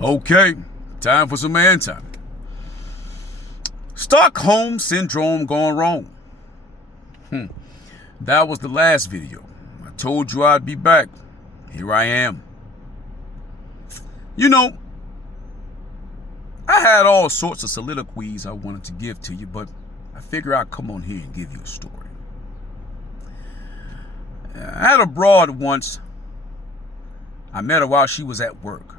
Okay, time for some man time. Stockholm Syndrome gone wrong. That was the last video. I told you I'd be back. Here I am. You know, I had all sorts of soliloquies I wanted to give to you, but I figure I'd come on here and give you a story. I had a broad once. I met her while she was at work.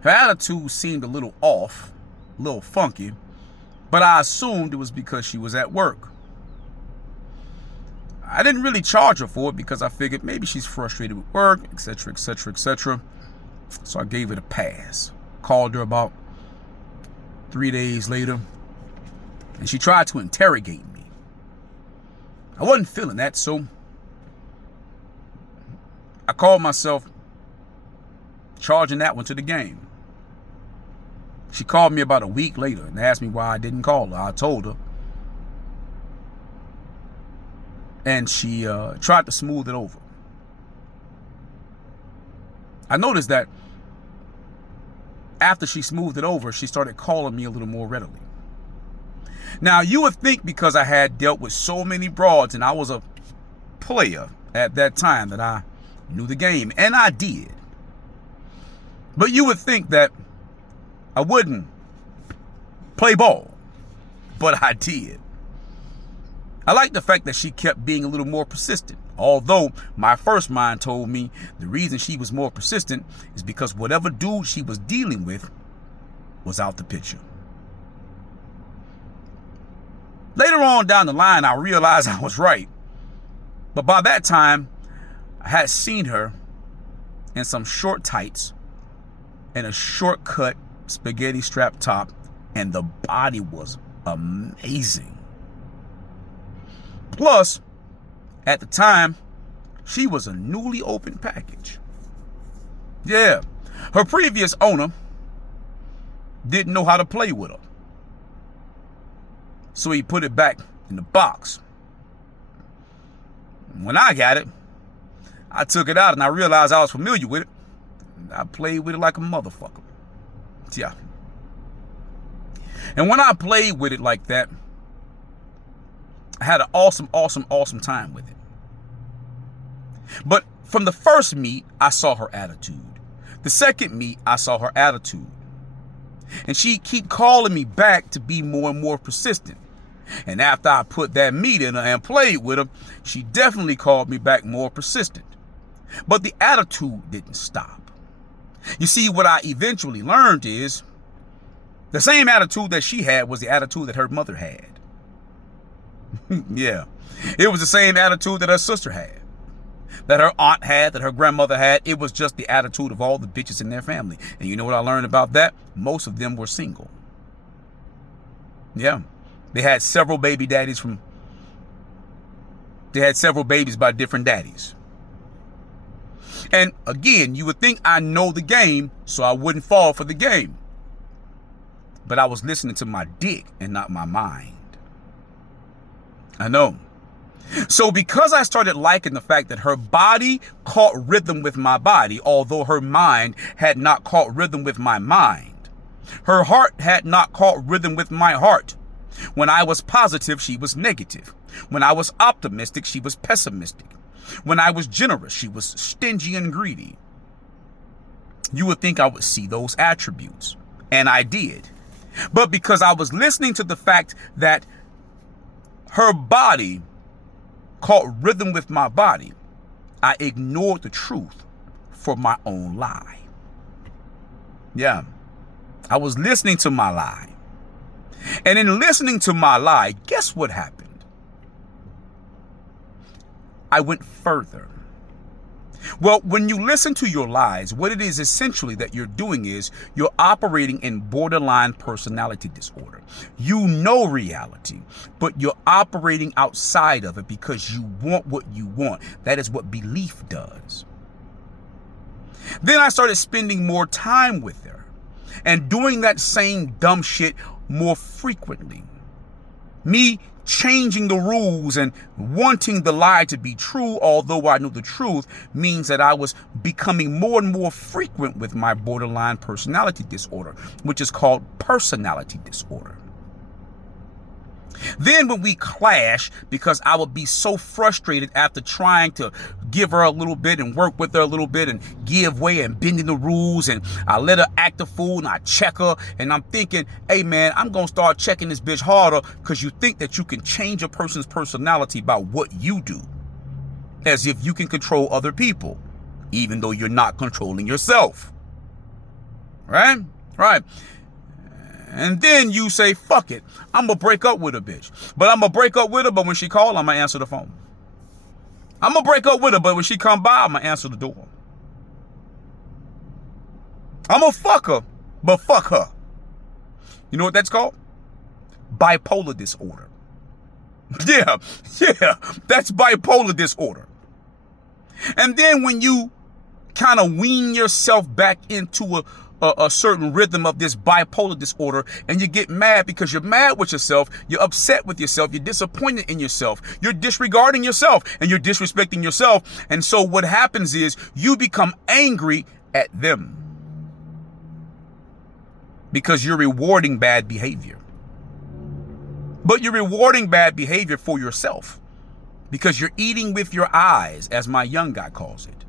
Her attitude seemed a little off, a little funky, but I assumed it was because she was at work. I didn't really charge her for it because I figured maybe she's frustrated with work, etc., etc., etc. So I gave it a pass. Called her about 3 days later, and she tried to interrogate me. I wasn't feeling that, so I called myself charging that one to the game. She called me about a week later and asked me why I didn't call her. I told her. And she tried to smooth it over. I noticed that after she smoothed it over, she started calling me a little more readily. Now, you would think because I had dealt with so many broads and I was a player at that time that I knew the game, and I did. But you would think that I wouldn't play ball, but I did. I like the fact that she kept being a little more persistent, although my first mind told me the reason she was more persistent is because whatever dude she was dealing with was out the picture. Later on down the line, I realized I was right. But by that time, I had seen her in some short tights and a short-cut spaghetti strap top, and the body was amazing. Plus, at the time, she was a newly opened package. Yeah, her previous owner didn't know how to play with her. So he put it back in the box. When I got it, I took it out and I realized I was familiar with it. I played with it like a motherfucker. Yeah. And when I played with it like that, I had an awesome time with it. But from the first meet, I saw her attitude. The second meet, I saw her attitude. And she keep calling me back to be more and more persistent. And after I put that meat in her and played with her, she definitely called me back more persistent. But the attitude didn't stop. You see, what I eventually learned is the same attitude that she had was the attitude that her mother had. Yeah, it was the same attitude that her sister had, that her aunt had, that her grandmother had. It was just the attitude of all the bitches in their family. And you know what I learned about that? Most of them were single. Yeah, they had several baby daddies they had several babies by different daddies. And again, you would think I know the game, so I wouldn't fall for the game. But I was listening to my dick and not my mind. I know. So because I started liking the fact that her body caught rhythm with my body, although her mind had not caught rhythm with my mind. Her heart had not caught rhythm with my heart. When I was positive, she was negative. When I was optimistic, she was pessimistic. When I was generous, she was stingy and greedy. You would think I would see those attributes, and I did. But because I was listening to the fact that her body caught rhythm with my body, I ignored the truth for my own lie. Yeah, I was listening to my lie. And in listening to my lie, guess what happened? I went further. Well, when you listen to your lies, what it is essentially that you're doing is you're operating in borderline personality disorder. You know reality, but you're operating outside of it because you want what you want. That is what belief does. Then I started spending more time with her and doing that same dumb shit more frequently. Me changing the rules and wanting the lie to be true, although I knew the truth, means that I was becoming more and more frequent with my borderline personality disorder, which is called personality disorder. Then when we clash, because I would be so frustrated after trying to give her a little bit and work with her a little bit and give way and bending the rules, and I let her act a fool and I check her, and I'm thinking, hey man, I'm going to start checking this bitch harder, because you think that you can change a person's personality by what you do, as if you can control other people, even though you're not controlling yourself. Right? Right. And then you say, fuck it, I'm going to break up with a bitch. But I'm going to break up with her, but when she call, I'm going to answer the phone. I'm going to break up with her, but when she come by, I'm going to answer the door. I'm going to fuck her, but fuck her. You know what that's called? Bipolar disorder. Yeah, that's bipolar disorder. And then when you kind of wean yourself back into a certain rhythm of this bipolar disorder, and you get mad because you're mad with yourself, you're upset with yourself, you're disappointed in yourself, you're disregarding yourself, and you're disrespecting yourself. And so what happens is you become angry at them because you're rewarding bad behavior. But you're rewarding bad behavior for yourself because you're eating with your eyes, as my young guy calls it.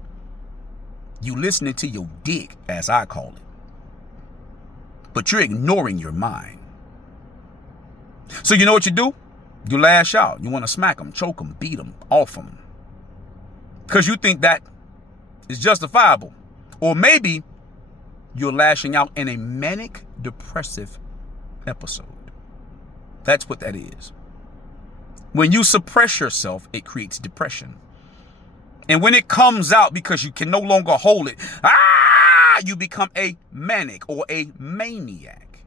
You listening to your dick, as I call it. But you're ignoring your mind. So you know what you do? You lash out. You want to smack them, choke them, beat them, off them. Because you think that is justifiable. Or maybe you're lashing out in a manic depressive episode. That's what that is. When you suppress yourself, it creates depression. And when it comes out because you can no longer hold it, you become a manic or a maniac.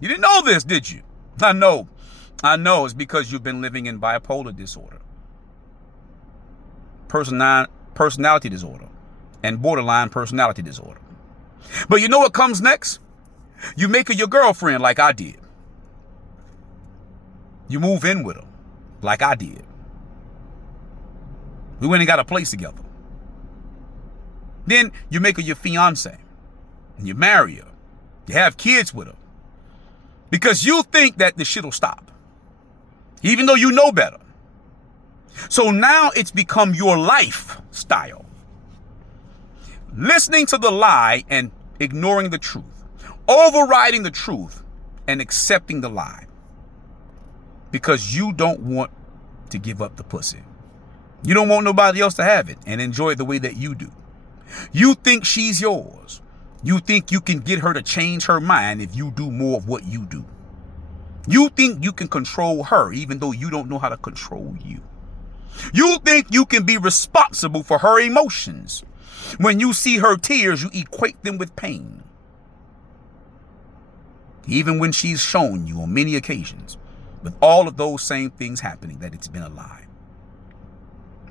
You didn't know this, did you? I know. It's because you've been living in bipolar disorder, personality disorder, and borderline personality disorder. But you know what comes next? You make her your girlfriend like I did. You move in with her like I did. We went and got a place together. Then you make her your fiance, and you marry her. You have kids with her. Because you think that the shit will stop, even though you know better. So now it's become your lifestyle. Listening to the lie and ignoring the truth. Overriding the truth and accepting the lie. Because you don't want to give up the pussy. You don't want nobody else to have it and enjoy it the way that you do. You think she's yours. You think you can get her to change her mind if you do more of what you do. You think you can control her even though you don't know how to control you. You think you can be responsible for her emotions. When you see her tears, you equate them with pain. Even when she's shown you on many occasions with all of those same things happening, that it's been a lie.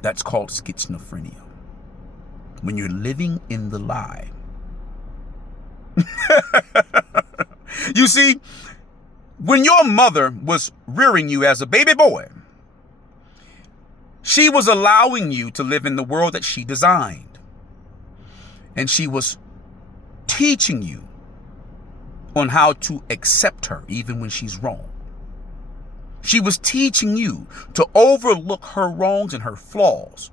That's called schizophrenia. When you're living in the lie. You see, when your mother was rearing you as a baby boy, she was allowing you to live in the world that she designed. And she was teaching you on how to accept her even when she's wrong. She was teaching you to overlook her wrongs and her flaws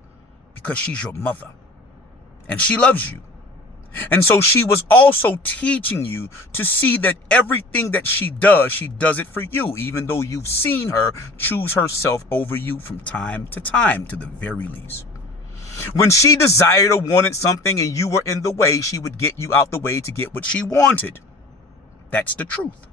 because she's your mother. And she loves you. And so she was also teaching you to see that everything that she does it for you, even though you've seen her choose herself over you from time to time, to the very least. When she desired or wanted something and you were in the way, she would get you out the way to get what she wanted. That's the truth.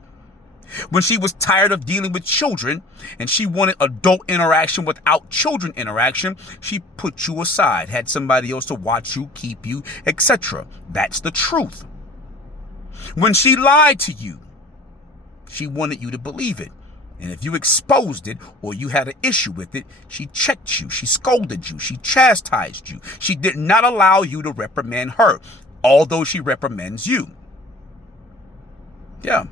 When she was tired of dealing with children and she wanted adult interaction without children interaction, she put you aside, had somebody else to watch you, keep you, etc. That's the truth. When she lied to you, she wanted you to believe it. And if you exposed it or you had an issue with it, she checked you, she scolded you, she chastised you. She did not allow you to reprimand her, although she reprimands you. Yeah.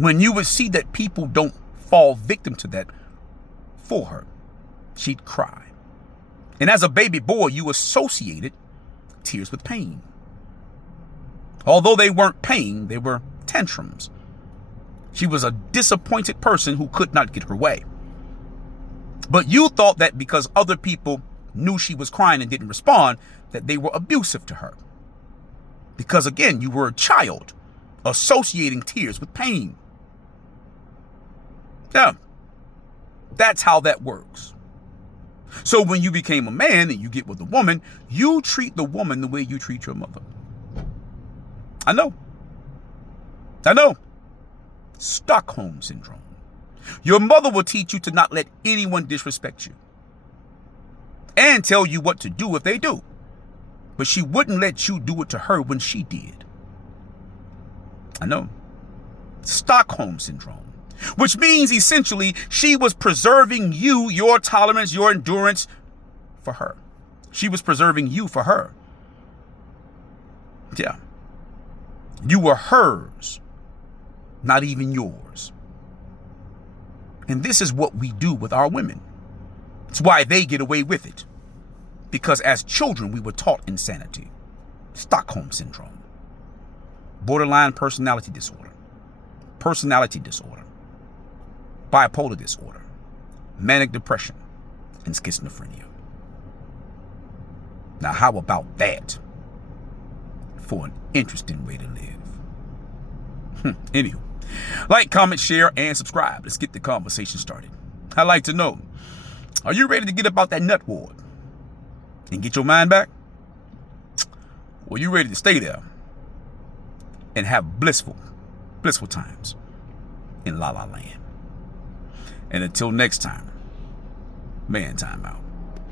When you would see that people don't fall victim to that for her, she'd cry. And as a baby boy, you associated tears with pain. Although they weren't pain, they were tantrums. She was a disappointed person who could not get her way. But you thought that because other people knew she was crying and didn't respond, that they were abusive to her. Because again, you were a child associating tears with pain. Yeah, that's how that works. So when you became a man and you get with a woman, you treat the woman the way you treat your mother. I know. Stockholm Syndrome. Your mother will teach you to not let anyone disrespect you and tell you what to do if they do. But she wouldn't let you do it to her when she did. I know. Stockholm Syndrome. Which means essentially she was preserving you, your tolerance, your endurance for her. She was preserving you for her. Yeah. You were hers, not even yours. And this is what we do with our women. It's why they get away with it. Because as children, we were taught insanity. Stockholm Syndrome. Borderline personality disorder. Personality disorder. Bipolar disorder. Manic depression. And schizophrenia. Now, how about that for an interesting way to live? Anywho, like, comment, share, and subscribe. Let's get the conversation started. I'd like to know, are you ready to get up out that nut ward and get your mind back? Or are you ready to stay there and have blissful times in La La Land? And until next time, man time out.